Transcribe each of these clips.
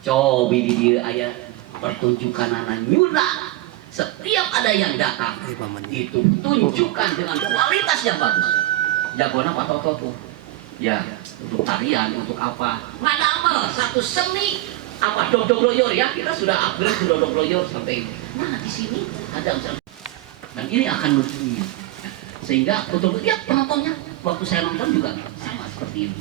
Coba di dia ayat pertunjukan anak nyuna. Setiap ada yang datang itu tunjukkan dengan kualitas yang bagus. Jagoan apa tuh? Ya, untuk tarian, untuk apa? Nggak nama satu seni apa dodok loyor ya, kita sudah upgrade ke dodok loyor sampai ini. Nah di sini ada misalnya, dan ini akan menunjukkan sehingga untuk lihat penontonnya waktu saya nonton juga sama seperti ini.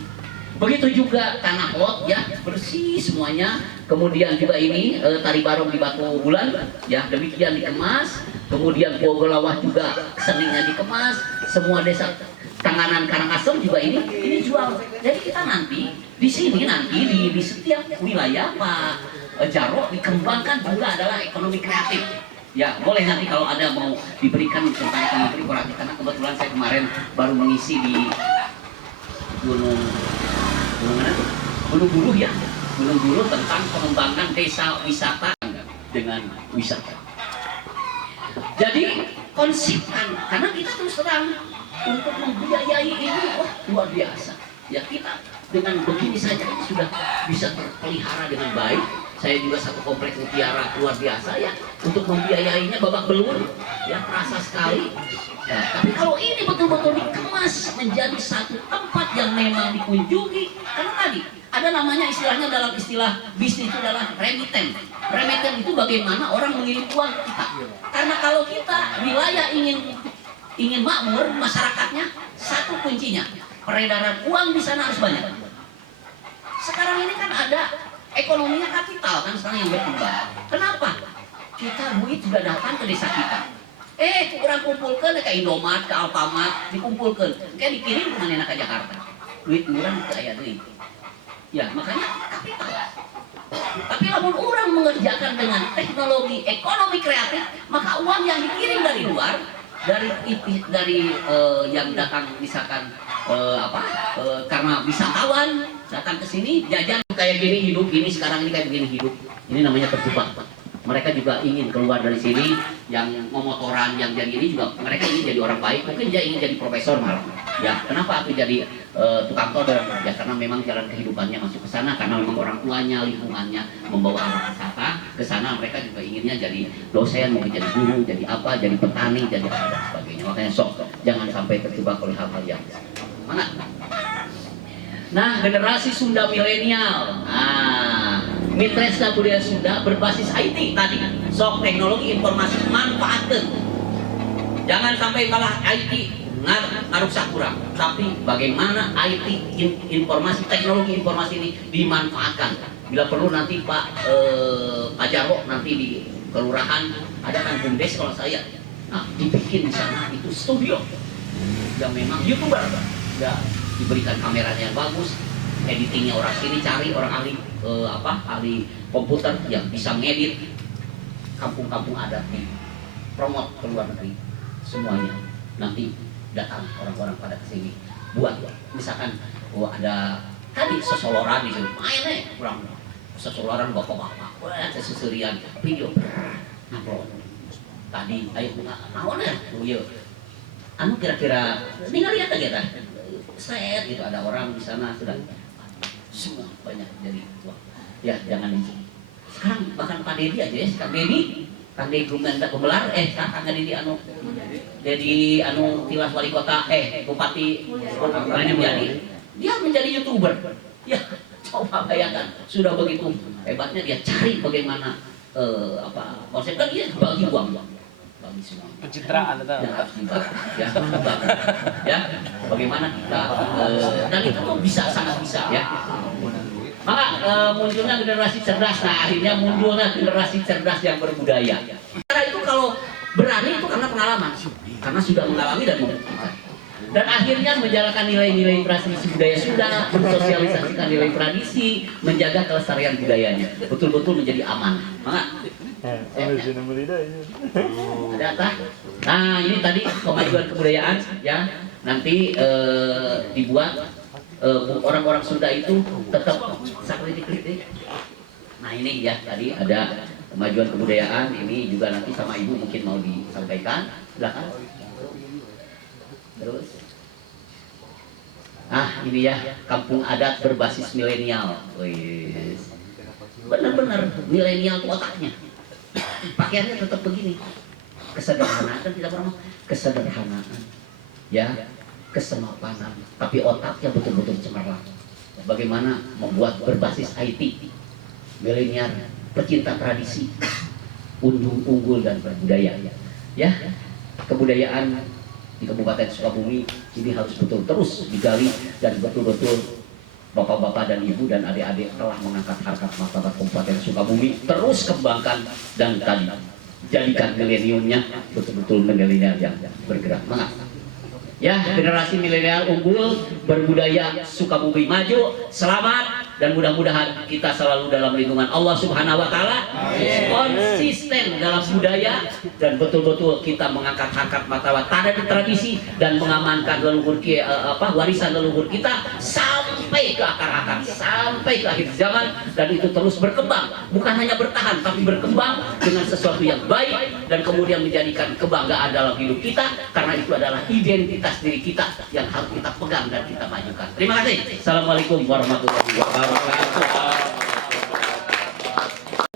Begitu juga tanah lot ya, bersih semuanya. Kemudian juga ini tari barong di Batu Bulan ya, demikian dikemas. Kemudian Pogolawah juga seninya dikemas. Semua desa Tanganan Karangasem juga ini jual. Jadi kita nanti di sini nanti di setiap wilayah Pak Jarwo dikembangkan juga adalah ekonomi kreatif. Ya boleh nanti kalau ada mau diberikan tentang ekonomi kreatif, karena kebetulan saya kemarin baru mengisi di Gunung Buruh ya, Gunung Buruh tentang pengembangan desa wisata dengan wisata. Jadi konsepkan, karena kita terus terang untuk membiayai ini wah luar biasa. Ya kita dengan begini saja sudah bisa terpelihara dengan baik. Saya juga satu kompleks mutiara luar biasa ya, untuk membiayainya babak belur ya, terasa sekali. Ya, tapi kalau ini betul-betul dikemas menjadi satu tempat yang memang dikunjungi, karena tadi ada namanya istilahnya dalam istilah bisnis itu adalah remiten. Remiten itu bagaimana orang mengirim uang ke kita. Karena kalau kita wilayah ingin makmur masyarakatnya, satu kuncinya peredaran uang di sana harus banyak. Sekarang ini kan ada ekonominya kapital kan sekarang yang berkembang. Kenapa? Kita duit juga datang ke desa kita. Kurang kumpulkan ke Indomaret, ke Alfamart, dikumpulkan. Kayak dikirim ke mana ke Jakarta. Duit kurang ke ayah duit. Ya, makanya kapital. Tapi namun orang mengerjakan dengan teknologi ekonomi kreatif, maka uang yang dikirim dari luar, dari yang datang misalkan karena wisatawan datang ke sini jajan kayak gini hidup ini, sekarang ini kayak begini hidup. Ini namanya terjebak. Mereka juga ingin keluar dari sini, yang memotoran, yang jadi ini juga mereka ingin jadi orang baik, mungkin dia ingin jadi profesor malah. Ya, kenapa aku jadi tukang todong? Ya karena memang jalan kehidupannya masuk ke sana, karena memang orang tuanya, lingkungannya membawa anak wisata ke sana. Mereka juga inginnya jadi dosen, mungkin jadi guru, jadi apa, jadi petani, jadi apa dan sebagainya. Makanya jangan sampai terjebak oleh hal-hal yang mana. Nah, generasi Sunda milenial. Mitresna budaya Sunda berbasis IT tadi. Sok teknologi informasi manfaatkan. Jangan sampai malah IT ngarusak kurang. Tapi bagaimana IT informasi teknologi informasi ini dimanfaatkan. Bila perlu nanti Pak Jarwo nanti di kelurahan ada kan bumdes kalau saya. Nah, dibikin di sana itu studio yang memang YouTuber. Ya, diberikan kameranya yang bagus, editingnya orang sini, cari orang ahli ahli komputer yang bisa ngedit. Kampung-kampung adat di promote ke luar negeri semuanya. Nanti datang orang-orang pada kesini buat misalkan ada tadi sesoloran di sini main kurang sesoloran bapak-bapak seserian video upload tadi ayo naon ya anu kira-kira tinggal lihat aja kan set gitu, ada orang di sana sudah semua banyak jadi wah ya jangan itu. Sekarang bahkan Pak Dedi aja ya, Kang Dedi Gumelar Kang Dedi jadi tiwas wali kota bupati menjadi dia menjadi YouTuber ya. Coba bayangkan sudah begitu hebatnya dia cari bagaimana konsep, dan dia bagi uang bagi semua pencitraan ya bagaimana kita dan itu tuh bisa sangat bisa ya. Maka munculnya generasi cerdas. Nah akhirnya munculnya generasi cerdas yang berbudaya. Karena itu kalau berani itu karena pengalaman, karena sudah mengalami dan membuktikan. Dan akhirnya menjalankan nilai-nilai tradisi budaya Sunda, mensosialisasikan nilai tradisi, menjaga kelestarian budayanya, betul-betul menjadi aman. Maka ada apa? Nah ini tadi kemajuan kebudayaan ya, nanti dibuat orang-orang Sunda itu tetap sakritik. Nah ini ya tadi ada kemajuan kebudayaan, ini juga nanti sama ibu mungkin mau disampaikan. Silakan. Terus ini ya kampung adat berbasis milenial. benar-benar milenial tuh otaknya. Pakaiannya tetap begini, kesederhanaan tidak pernah, kesederhanaan, ya, kesemapanan, tapi otaknya betul-betul cemerlang. Bagaimana membuat berbasis IT, milenial, pecinta tradisi, unggul dan berbudaya, ya, kebudayaan di Kabupaten Sukabumi ini harus betul terus digali dan betul-betul bapak-bapak dan ibu dan adik-adik telah mengangkat harkat martabat Kabupaten Sukabumi, terus kembangkan dan tadi jadikan mileniumnya betul-betul milenial yang bergerak. Ya, generasi milenial unggul, berbudaya, Sukabumi maju, selamat, dan mudah-mudahan kita selalu dalam lindungan Allah Subhanahu wa Ta'ala, konsisten dalam budaya, dan betul-betul kita mengangkat harkat martabat tradisi dan mengamankan leluhur warisan leluhur kita sampai ke akar-akar, sampai ke akhir zaman, dan itu terus berkembang, bukan hanya bertahan tapi berkembang dengan sesuatu yang baik dan kemudian menjadikan kebanggaan dalam hidup kita, karena itu adalah identitas diri kita yang harus kita pegang dan kita majukan. Terima kasih. Assalamualaikum warahmatullahi wabarakatuh.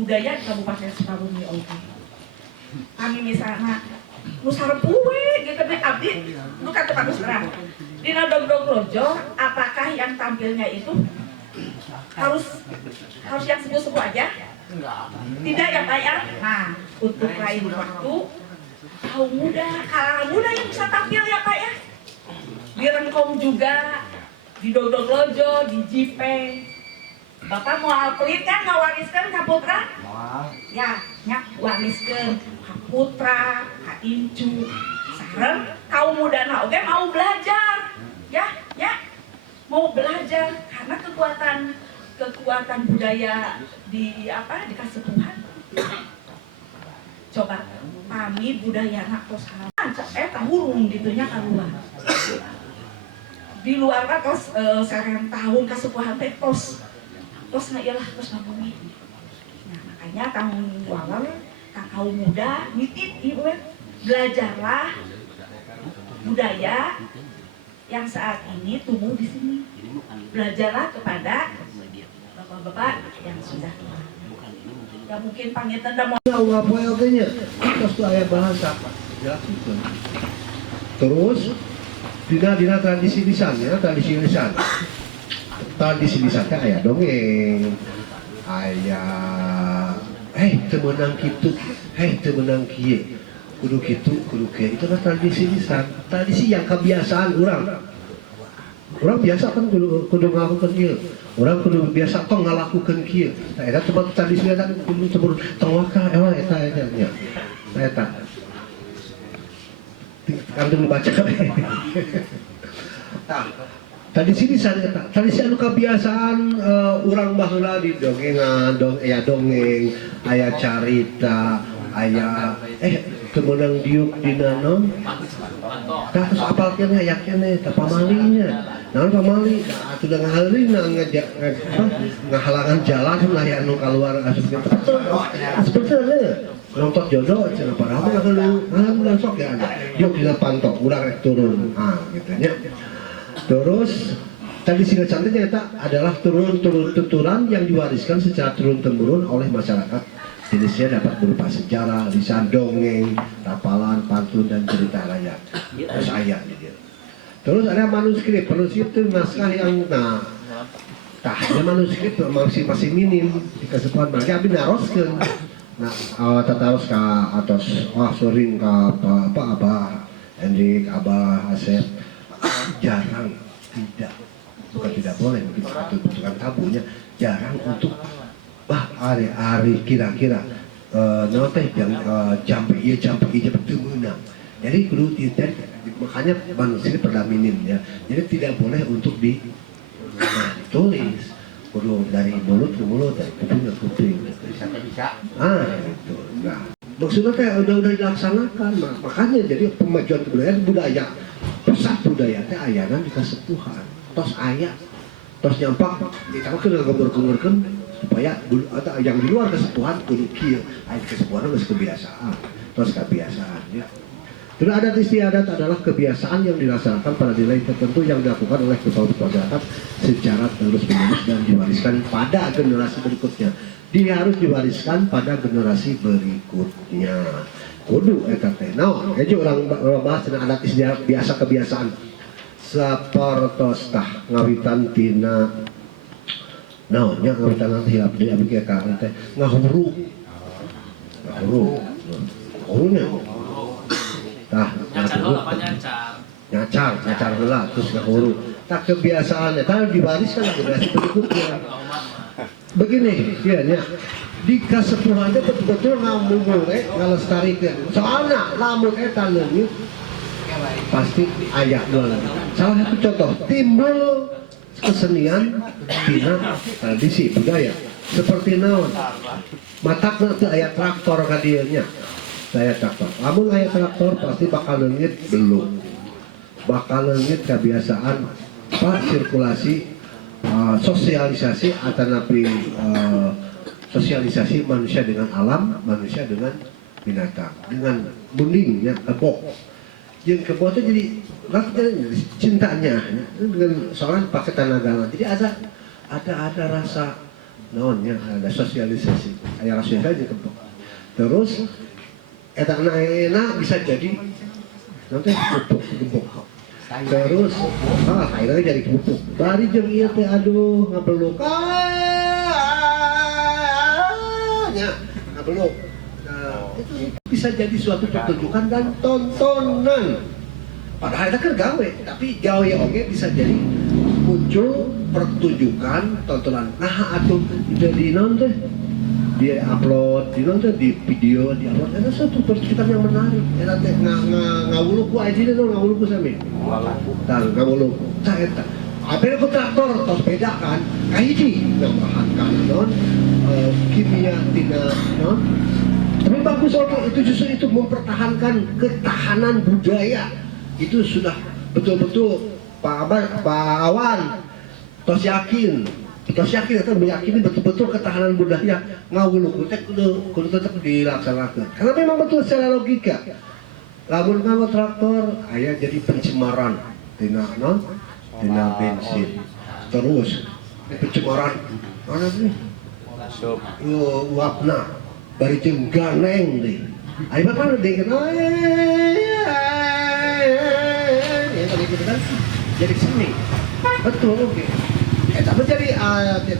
Budaya di Kabupaten Sukabumi oke. Kami misalnya nusarpuwe gitu deh abdi, lu kata bagus terang. Di dog lojo, apakah yang tampilnya itu harus yang sepuh-sepuh aja? Tidak ya Pak ya? Nah, untuk lain waktu kaum muda, kalangan muda yang bisa tampil ya Pak ya? Di Rengkong juga, di Dodog Lojo, di Jipe. Bapak mau alpelit kan ngawariskan ke putra? Ya, nyak wariskan ke putra, ke incu. Sareng kaum muda na oge mau belajar. Ya, mau belajar karena kekuatan budaya di kasepuhan. Coba kami budaya anak kos tahurung gitunya keluar. Di luar kan tos serem tahun kasepuhan teh tos nggak ialah tos ngabumi. Nah makanya tahun walang kaum muda nitip ibu belajarlah budaya yang saat ini tumbuh di sini. Belajarlah kepada bapak-bapak yang sudah tua. Ya mungkin pangitan dan mau apa ya kayaknya terus tuh ayah bahasa ya gitu. Terus dina tradisi lisan teh ayah dongeng ayah temenang gitu temenang kieu kudu kitu itu kan tradisi lisan, tradisi yang kebiasaan orang biasa kan kudu ngelakukan kieu. Orang kudu biasa tong ngalakukeun kieu. Nah, eta tempat tradisi eta kudu tebur tengwaka eta nya. Eta. Kandung baca. Tah. Tradisi lisan eta. Tradisi anu kebiasaan urang baheula di dongengan, dongeng, aya carita, aya kemenang diuk dina non. Tah terus apal kene aya kene tah pamalinya. Nah, pamali sudah ngahalangan jalan lah ya anu keluar sebetulnya nonton jodoh cenah padahal ngahalangan sok ya yuk dina pantok urang rek turun gitu nya. Terus tradisi cantik ternyata adalah tuturan yang diwariskan secara turun-temurun oleh masyarakat. Jenisnya dapat berupa sejarah, lisan dongeng, rapalan, pantun dan cerita rakyat. Terus ayat gitu. Terus ada manuskrip itu naskah yang ada manuskrip masih minim di kesepuhan mereka tapi naroskeun. Tataros ka atos soring ka Abah Hendrik, Abah Asep jarang bukan tidak boleh mungkin satu bukan tabunya jarang untuk hari kira-kira teh yang jampe teu meunang. Jadi kudu makanya manuskrip pada minim ya. Jadi tidak boleh untuk ditulis. Kudu dari mulut ke mulut, dari kuping ke kuping. Bisa. Gitu. Nah, maksudnya kayak udah dilaksanakan. Makanya jadi pemajuan budaya pusat budaya teh ayanan di kasepuhan. Tos aya, tos nyampak, kita mah kena gembur-gemburkeun supaya atau yang di luar kesepuhan kudu kieu. Aya kesepuhan geus kebiasaan. Tos kebiasaan ya. Terus adat istiadat adalah kebiasaan yang dilaksanakan pada nilai tertentu yang dilakukan oleh kepala masyarakat secara terus-menerus dan diwariskan pada generasi berikutnya. dia harus diwariskan pada generasi berikutnya. Kudu eta teh naon ejo urang bahas cenah adat istiadat biasa kebiasaan sapertos tah ngawitan tina naon nya ngawitan hilap deui abi ka teh ngahuru ngahurunya tah nyacar heula terus ngahuru tak kebiasaan eta diwariskan generasi berikutnya. Begini, ya, di kasepuhan itu betul-betul ngamumul, ngalestarikeun. Soalnya lamun eta leungit pasti aya dua. Salah satu contoh timbul kesenian tina tradisi budaya seperti naon. Matakna teu aya traktor ka dieu nya. Aya traktor. Lamun aya traktor pasti bakal leungit belum. Bakal leungit kebiasaan sirkulasi sosialisasi atau napi sosialisasi manusia dengan alam, manusia dengan binatang, dengan bundingnya kebo. Yang kebo itu jadi cintanya dengan soalan pakai tenaga. Jadi ada rasa naonnya, ada sosialisasi, ada sosialisasi kebo. Terus eta enak bisa jadi nanti kebo. Terus akhirnya jadi kerupuk bari jeung ieu teh aduh ngabeluk nya ngabeluk. Nah, itu bisa jadi suatu pertunjukan dan tontonan padahal itu kan gawe tapi gawe oge bisa jadi muncul pertunjukan tontonan. Nah atuh jadi non teh dia upload di nonton di video di upload ada satu pertunjukan yang menarik eta teh ngawuluh ku aja deh ngawuluh ku sami tah ngawuluh tah eta abel ku traktor tos beda kan kahiji nambahan kan non kimia tina non tapi bagus oke itu justru itu mempertahankan ketahanan budaya itu sudah betul-betul Pak Awan tos yakin atau meyakini betul-betul ketahanan budaya ngawuluh teh kudu tetap dilaksanakan karena memang betul secara logika lamun nganggo traktor aya jadi pencemaran tina bensin terus pencemaran mana sih uapna bari jeung ganeng deui aya bapak dengeun ya tadi gitu kan jadi seni betul oke. Tapi jadi,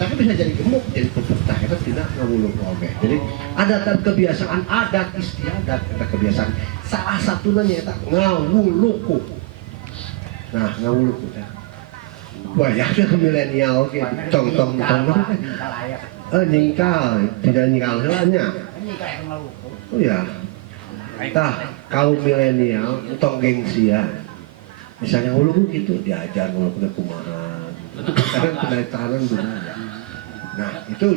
tapi bisa jadi gemuk, jadi pemerintah itu tidak ngawuluh oke. Jadi ada kebiasaan adat istiadat, ada kebiasaan salah satunya itu ngawuluhku. Nah ngawuluhku. Wah ya ke milenial oke, tong nyingkal, tidak nyingkal helanya. Oh ya, tah kaum milenial tong gengsian. Misalnya ngawuluhku gitu diajar ngawuluhku kumaha. Itu karena penelitian budaya. Nah itu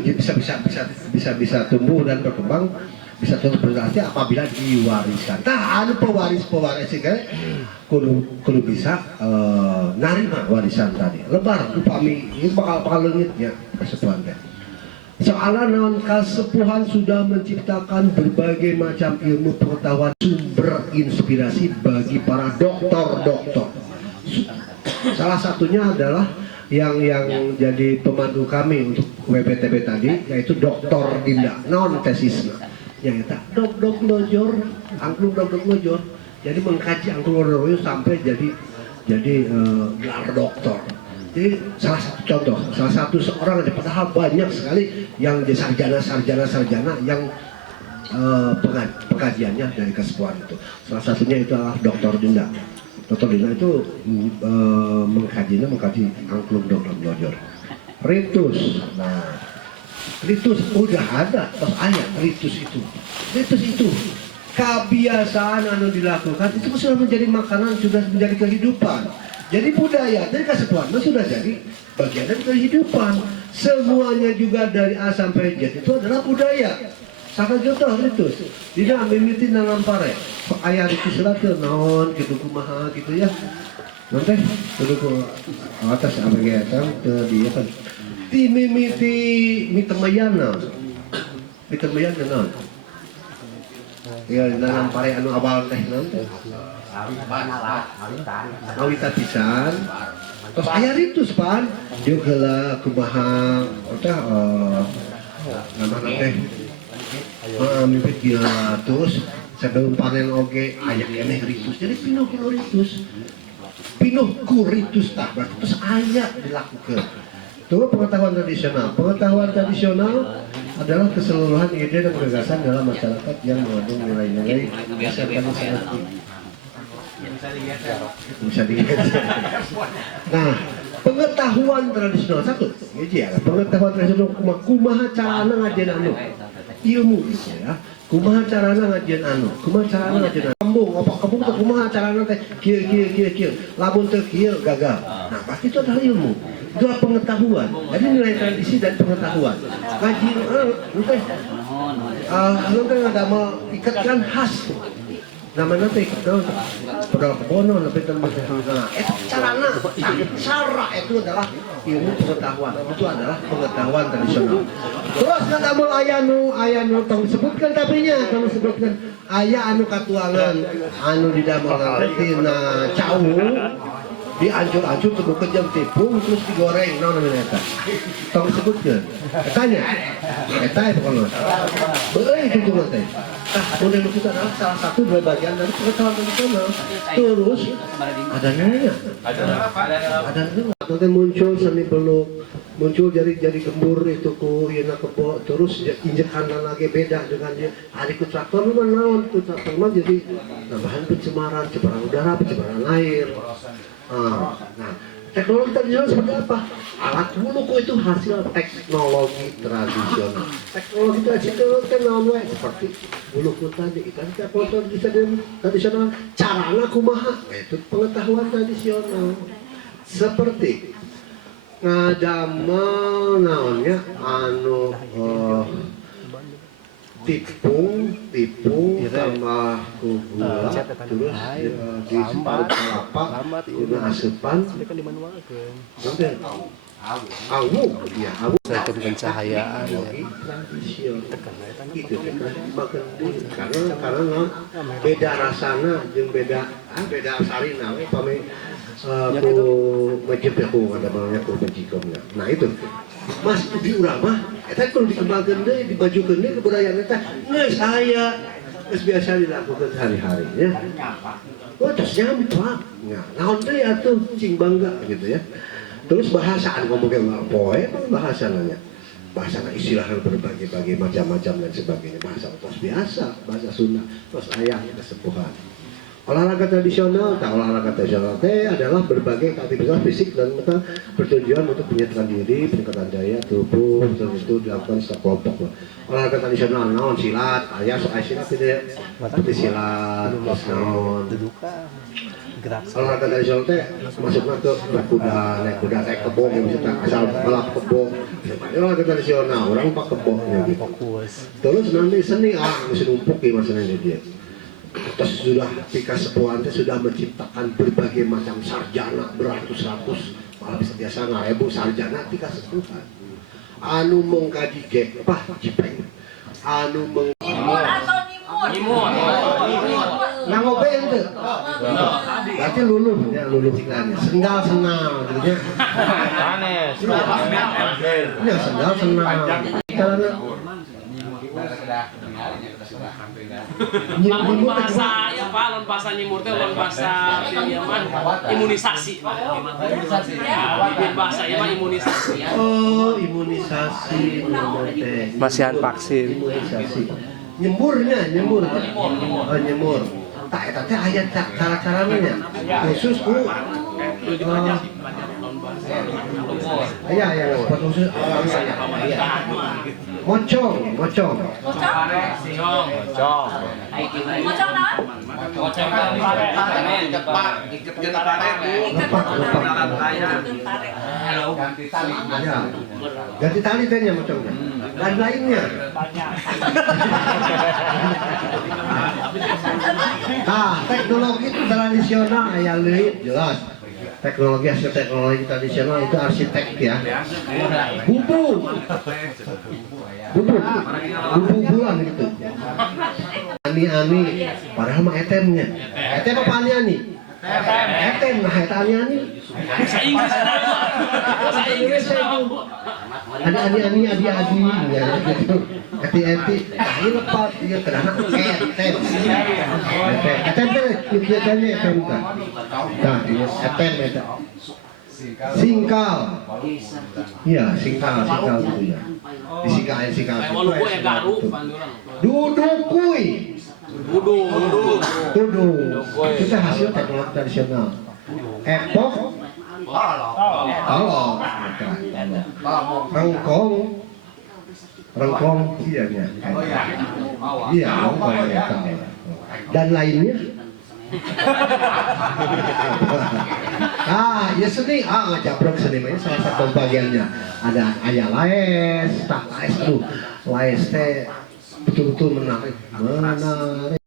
bisa tumbuh dan berkembang, bisa terus berarti apabila diwariskan. Nah anu pewaris kan kudu bisa narima warisan tadi. Lebar upami ini bakal leungitnya kasepuhan teh. Soalnya non kasepuhan sudah menciptakan berbagai macam ilmu pengetahuan sumber inspirasi bagi para dokter. Salah satunya adalah yang jadi pemandu kami untuk WPTB tadi yaitu Dr. Dinda non tesisna yang itu dok lojor angklung dok lojor jadi mengkaji angklung lojor sampai jadi gelar doktor. Jadi salah satu contoh salah satu seorang aja padahal banyak sekali yang sarjana yang pengkajiannya dari kesepuhan itu salah satunya itu adalah Dr. Dinda. Dr. Dina itu mengkaji angklung dok lojor. Ritus, nah ritus udah ada, terus ayat ritus itu kebiasaan anu dilakukan itu sudah menjadi makanan, sudah menjadi kehidupan. Jadi budaya dari kasepuhan sudah jadi bagian dari kehidupan. Semuanya juga dari A sampai Z itu adalah budaya. Sakan contoh ritus, tidak mimiti dalam pare. Ayah ritus teu naon gitu kumaha gitu ya. Nanti kudu ku atas apa ge eta teu dia kan. Ti mimiti mitemayana. Mitemayana naon? Ya dalam pare anu abal teh naon teh. Awita pisan. Terus ayah ritus pan, dia geula kumaha nama teh mimpi gila terus sebelum panen oge aya keneh ritus jadi pinuh kuritus tah terus aya dilakukan. Itu pengetahuan tradisional adalah keseluruhan ide dan gagasan dalam masyarakat yang mengandung nilai-nilai dasar dan bisa dilihat. Nah, pengetahuan tradisional satu, ya, pengetahuan tradisional kumaha carana ngajian anu ilmu ya. Kumaha carana ngajian anu, kambung, opak kambung teh kumaha carana teh kieu. Lamun teu kieu gagal. Nah, pasti itu adalah ilmu. Itu adalah pengetahuan. Jadi nilai tradisi dan pengetahuan. Ngaji teh ada mau ikatkan khas. Namanya teh ikatkan pedal kebono tapi tembus. Nah, itu carana, cara itu adalah ilmu pengetahuan. Itu adalah pengetahuan tradisional. Terus kada mau aya nu tong disebutkan tapinya, tong disebutkan aya anu katuangan anu didamel tina cau diancur-ancur teu kejam tepung terus digoreng naon namanya eta. Tong disebutkeun. Tanya. Eta pokona. Beueuh itu teh. Model itu adalah salah satu dua bagian dari pengetahuan tradisional. Terus ada nanya. Nanti muncul seni peluk, muncul jari-jari gembur itu ku ieu kebo terus injek kanan lagi beda dengan dia. Hari ku traktor mah naon ku traktor mah jadi tambahan pencemaran udara, pencemaran air. Nah, teknologi tradisional seperti apa? Alat buluku itu hasil teknologi tradisional. Teknologi tradisional seperti buluku tadi, kan teknologi tradisional carana kumaha, itu pengetahuan tradisional. Seperti ngadamel naonnya anu tipung tambah gula terus diparut kelapa guna asupan awu ya awu untuk pencahayaan gitu karena beda rasana jeung beda sarina we pame ku majib aku kada balanya ku pencikomnya. Nah itu Mas di urang mah eta kudu dikembangkeun deui dibajukeun deui kebudayaan eta geus aya geus biasa dilakukan sehari-hari ya. Oh tos nyamprak. Naon deui atuh cing bangga gitu ya. Terus bahasaan ngomongin poe bahasanya. Bahasana istilahnya berbagai macam-macam dan sebagainya. Bahasa tos biasa, bahasa Sunda, tos aya kesepuhan. Olahraga tradisional adalah berbagai aktivitas fisik dan mental bertujuan untuk penyetraan diri, peningkatan daya tubuh, itu dilakukan secara kelompok. Olahraga tradisional naon silat, aya soal silat tidak seperti silat, terus naon. Olahraga tradisional teh masuknya ke naik kuda kebo misalnya asal balap kebo. Olahraga tradisional orang pak kebonya gitu. Terus nanti seni mesti numpuk di masalah dia. Terus sudah tika sepuhan sudah menciptakan berbagai macam sarjana beratus-ratus malah bisa biasa ngarebu sarjana tika sepuhan anu mengkaji jipeng anu nangobe ente berarti luluh ya luluh iklannya sendal senal gitu ya ini sendal senal karena lamun bahasa ya Pak, lamun bahasa nyimur teh lamun bahasa imunisasi. Bahasa ya mah imunisasi. Oh, imunisasi. Masihan vaksin. Imunisasi. Nyemburnya. Oh, nyembur. Tak eta teh aya cara-caranya khusus ku aya khusus mocong ganti tali tehnya mocongnya dan lainnya. Nah, teknologi tradisional aya leuit jelas. Teknologi hasil teknologi tradisional itu arsitek ya. Bubu bulan gitu. Ani padahal mah etemnya. Etem apa ani? Etem nah eta ani Bahasa Inggris kenapa? Bahasa Inggris kenapa? Adi ya gitu. Eti ini lepas dia kerana etem. Etem kegiatannya etem kan. Nah, ini etem eta. Singkal. Iya, singkal gitu ya. Disingkalin singkal. Kayak walau gue ya garuk panduran. Dudukui. Duduk. Tuduh. Kita hasil teknologi tradisional. Epok. Kalau. Rengkong. Iya. Iya, rengkong ya. Dan lainnya. Ya seni, jabrok seni ini salah satu bagiannya. Ada ayah laes, tak laes, laes teh betul-betul menarik.